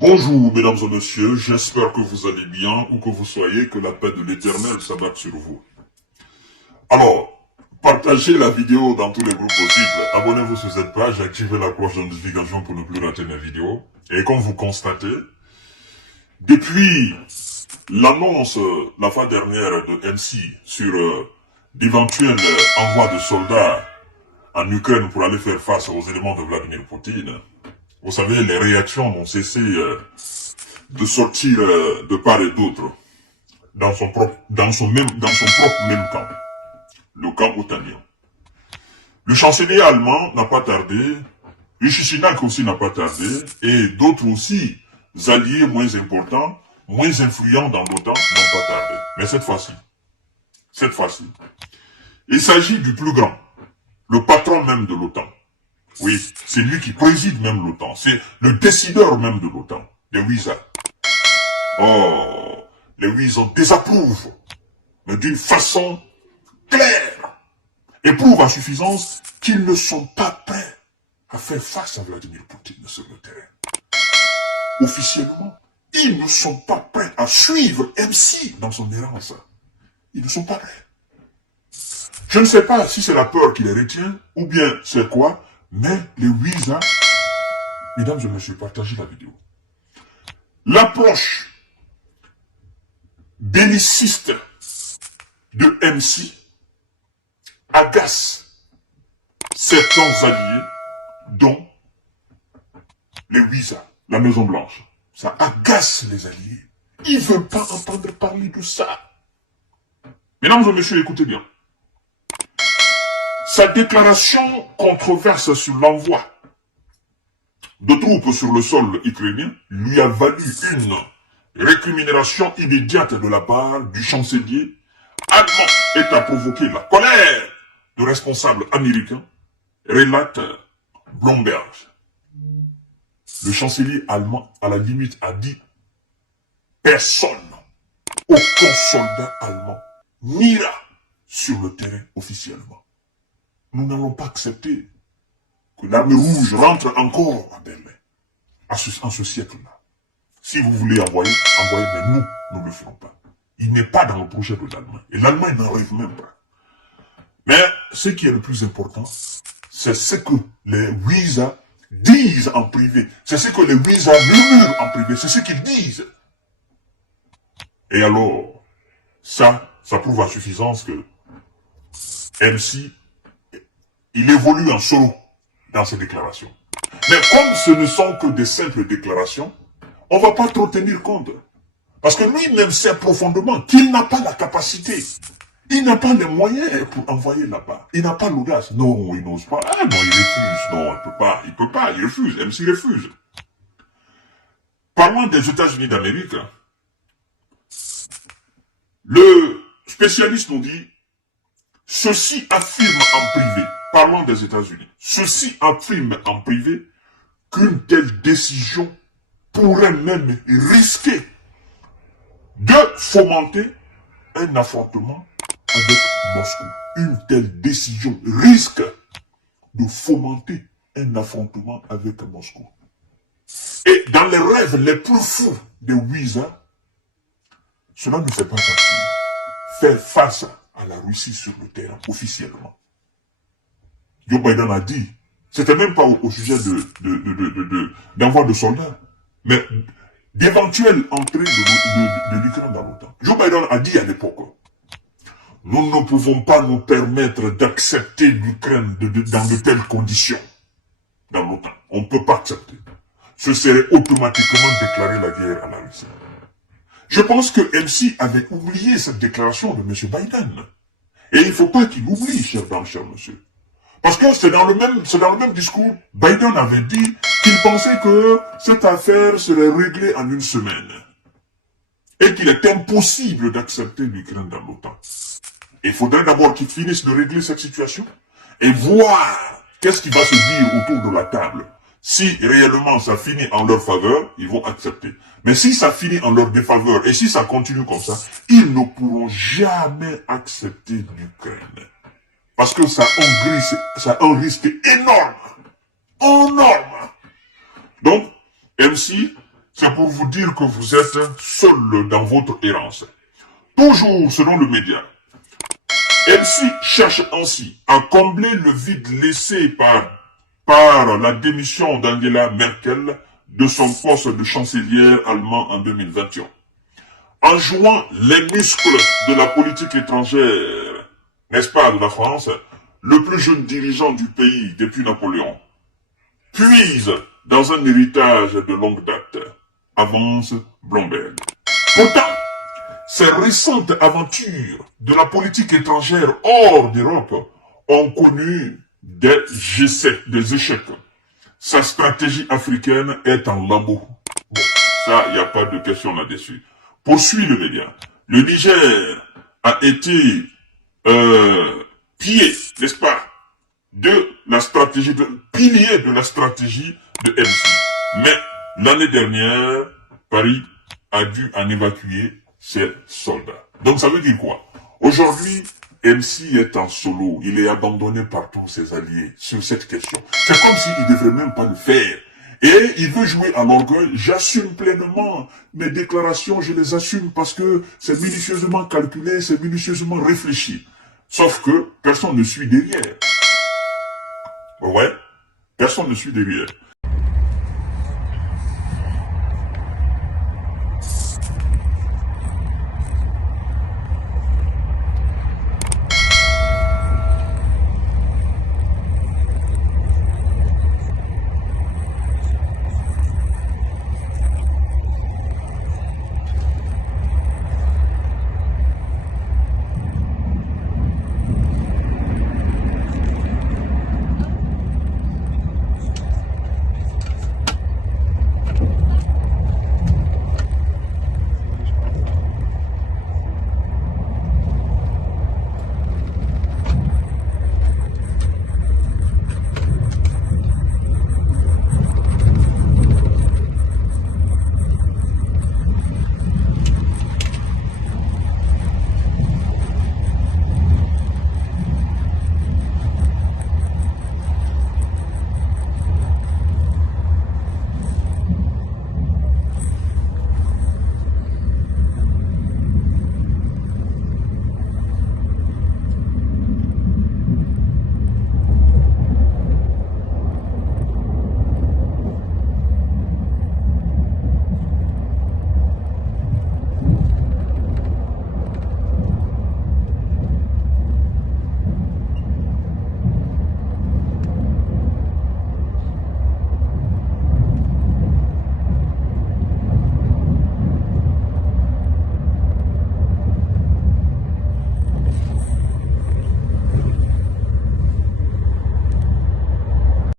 Bonjour mesdames et messieurs, j'espère que vous allez bien, où que vous soyez, que la paix de l'Éternel s'abatte sur vous. Alors, partagez la vidéo dans tous les groupes possibles, abonnez-vous sur cette page, activez la cloche de notification pour ne plus rater mes vidéos. Et comme vous constatez, depuis l'annonce la fois dernière de MC sur d'éventuels envois de soldats en Ukraine pour aller faire face aux éléments de Vladimir Poutine, vous savez, les réactions n'ont cessé de sortir de part et d'autre dans son propre même camp, le camp otanien. Le chancelier allemand n'a pas tardé, Rishi Sunak aussi n'a pas tardé, et d'autres aussi, alliés moins importants, moins influents dans l'OTAN, n'ont pas tardé. Mais cette fois-ci, il s'agit du plus grand, le patron même de l'OTAN. Oui, c'est lui qui préside même l'OTAN, c'est le décideur même de l'OTAN, les Wizards. Oh, les Wizards désapprouvent, mais d'une façon claire, et prouvent à suffisance qu'ils ne sont pas prêts à faire face à Vladimir Poutine sur le terrain. Officiellement, ils ne sont pas prêts à suivre MC dans son errance. Ils ne sont pas prêts. Je ne sais pas si c'est la peur qui les retient, ou bien c'est quoi, mais les Wizards, mesdames et messieurs, partagez la vidéo. L'approche belliciste de MC agace certains alliés, dont les Wizards, la Maison Blanche. Ça agace les alliés. Ils ne veulent pas entendre parler de ça. Mesdames et messieurs, écoutez bien. Sa déclaration controverse sur l'envoi de troupes sur le sol ukrainien lui a valu une récrimination immédiate de la part du chancelier allemand et a provoqué la colère de responsables américains, relate Bloomberg. Le chancelier allemand, à la limite, a dit « Personne, aucun soldat allemand n'ira sur le terrain officiellement. Nous n'allons pas accepter que l'armée rouge rentre encore à Berlin, en ce siècle-là. Si vous voulez envoyer, mais nous ne le ferons pas. Il n'est pas dans le projet de l'Allemagne. Et l'Allemagne n'en rêve même pas. Mais ce qui est le plus important, c'est ce que les Wizards disent en privé. C'est ce que les Wizards murmurent en privé. C'est ce qu'ils disent. Et alors, ça prouve à suffisance que MC, il évolue en solo dans ses déclarations. Mais comme ce ne sont que des simples déclarations, on ne va pas trop tenir compte. Parce que lui-même sait profondément qu'il n'a pas la capacité. Il n'a pas les moyens pour envoyer là-bas. Il n'a pas l'audace. Non, il n'ose pas. Ah non, il refuse. Non, il peut pas, il refuse. MC refuse. Parlant des États-Unis d'Amérique, le spécialiste nous dit, ceci affirme en privé, parlant des États-Unis, ceci affirme en privé qu'une telle décision pourrait même risquer de fomenter un affrontement avec Moscou. Une telle décision risque de fomenter un affrontement avec Moscou. Et dans les rêves les plus fous des Wizards, cela ne fait pas partie. Faire face à la Russie sur le terrain officiellement. Joe Biden a dit, c'était même pas au sujet d'envoi de soldats, mais d'éventuelle entrée de l'Ukraine dans l'OTAN. Joe Biden a dit à l'époque, nous ne pouvons pas nous permettre d'accepter l'Ukraine dans de telles conditions dans l'OTAN. On ne peut pas accepter. Ce serait automatiquement déclarer la guerre à la Russie. Je pense que MC avait oublié cette déclaration de M. Biden. Et il ne faut pas qu'il oublie, chers dames, chers monsieur. Parce que c'est dans le même discours, Biden avait dit qu'il pensait que cette affaire serait réglée en une semaine. Et qu'il est impossible d'accepter l'Ukraine dans l'OTAN. Il faudrait d'abord qu'ils finissent de régler cette situation et voir qu'est-ce qui va se dire autour de la table. Si réellement ça finit en leur faveur, ils vont accepter. Mais si ça finit en leur défaveur et si ça continue comme ça, ils ne pourront jamais accepter l'Ukraine. Parce que ça a un risque énorme. Énorme. Donc, MC, c'est pour vous dire que vous êtes seul dans votre errance. Toujours selon le média, MC cherche ainsi à combler le vide laissé par la démission d'Angela Merkel de son poste de chancelière allemand en 2021. En jouant les muscles de la politique étrangère, n'est-ce pas, de la France, le plus jeune dirigeant du pays depuis Napoléon puise dans un héritage de longue date, avance Bloomberg. Pourtant, ces récentes aventures de la politique étrangère hors d'Europe ont connu des échecs. Sa stratégie africaine est en lambeaux. Bon, ça, il n'y a pas de question là-dessus. Poursuit le média. Le Niger a été pilier, n'est-ce pas, pilier de la stratégie de MC. Mais l'année dernière, Paris a dû en évacuer ses soldats. Donc ça veut dire quoi? Aujourd'hui, MC est en solo, il est abandonné par tous ses alliés sur cette question. C'est comme s'il ne devrait même pas le faire. Et il veut jouer à l'orgueil. J'assume pleinement mes déclarations, je les assume parce que c'est minutieusement calculé, c'est minutieusement réfléchi. Sauf que personne ne suit derrière. Ouais, personne ne suit derrière.